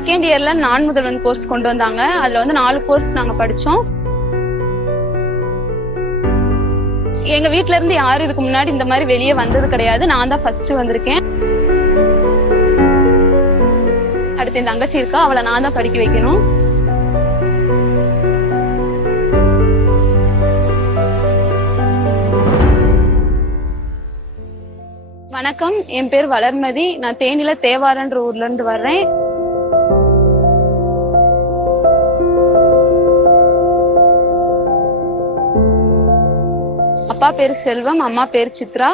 Second இயர்ல நான் முதல்வன் course கொண்டு வந்தாங்க. அதுல வந்து 4 கோர்ஸ் நாங்க படிச்சோம். எங்க வீட்ல இருந்து யாரும் இதுக்கு முன்னாடி இந்த மாதிரி வெளியே வந்தது கிடையாது. நான் தான் ஃபர்ஸ்ட் வந்திருக்கேன். அடுத்து என் தங்கச்சி இருக்கா, அவளை நான் தான் படிக்க வைக்கணும். வணக்கம், என் பேர் வளர்மதி. நான் தேனில தேவாரன்ற ஊர்ல இருந்து வர்றேன். அப்பா பேரு செல்வம், அம்மா பேரு சித்ரா.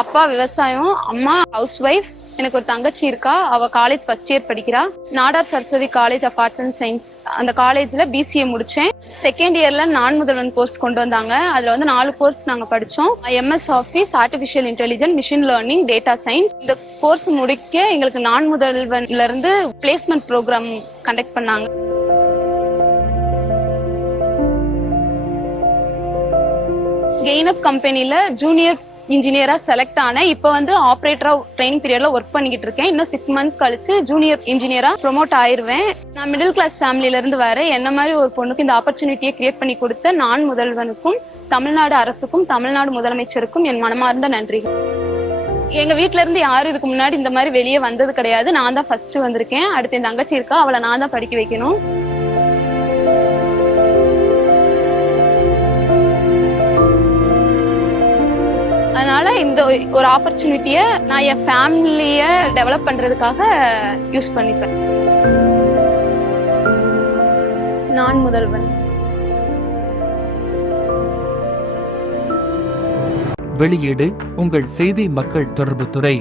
அப்பா விவசாயம், அம்மா ஹவுஸ் ஒய்ஃப். எனக்கு ஒரு தங்கச்சி இருக்கா, அவ காலேஜ் ஃபர்ஸ்ட் இயர் படிக்கிறா. Nadar Saraswathi college of arts and science அந்த காலேஜ்ல BCA முடிச்சேன். செகண்ட் இயர்ல நான் முதல்வன் கோர்ஸ் கொண்டு வந்தாங்க. அதுல வந்து 4 கோர்ஸ் நாங்க படிச்சோம். MS office, artificial intelligence, machine learning, data science. இந்த கோர்ஸ் முடிக்க எங்களுக்கு நான் முதல்வன்ல இருந்து பிளேஸ்மெண்ட் ப்ரோக்ராம் கண்டக்ட் பண்ணாங்க. கெய்னப் கம்பெனில ஜூனியர் இன்ஜினியரா செலக்ட் ஆனேன். இப்போ வந்து ஆப்ரேட்டரா ட்ரைனிங் பீரியட்ல ஒர்க் பண்ணிக்கிட்டு இருக்கேன். இன்னும் 6 மந்த் கழிச்சு ஜூனியர் இன்ஜினியரா ப்ரொமோட் ஆயிருவேன். நான் மிடில் கிளாஸ் ஃபேமிலில இருந்து வரேன். என்ன மாதிரி ஒரு பொண்ணுக்கு இந்த ஆப்பர்ச்சுனிட்டியை கிரியேட் பண்ணி கொடுத்த நான் முதல்வனுக்கும், தமிழ்நாடு அரசுக்கும், தமிழ்நாடு முதலமைச்சருக்கும் என் மனமார்ந்த நன்றி. எங்க வீட்ல இருந்து யாரும் இதுக்கு முன்னாடி இந்த மாதிரி வெளியே வந்தது கிடையாது. நான் தான் ஃபர்ஸ்ட் வந்திருக்கேன். அடுத்து என் தங்கச்சி இருக்கா, அவளை நான் தான் படிக்க வைக்கணும். அதனால இந்த ஒரு ஆப்பர்ச்சுனிட்டியை நான் என் ஃபேமிலிய டெவலப் பண்றதுக்காக யூஸ் பண்ணிப்பேன். நான் முதல்வன். வெளியீடு உங்கள் செய்தி மக்கள் தொடர்புத்துறை.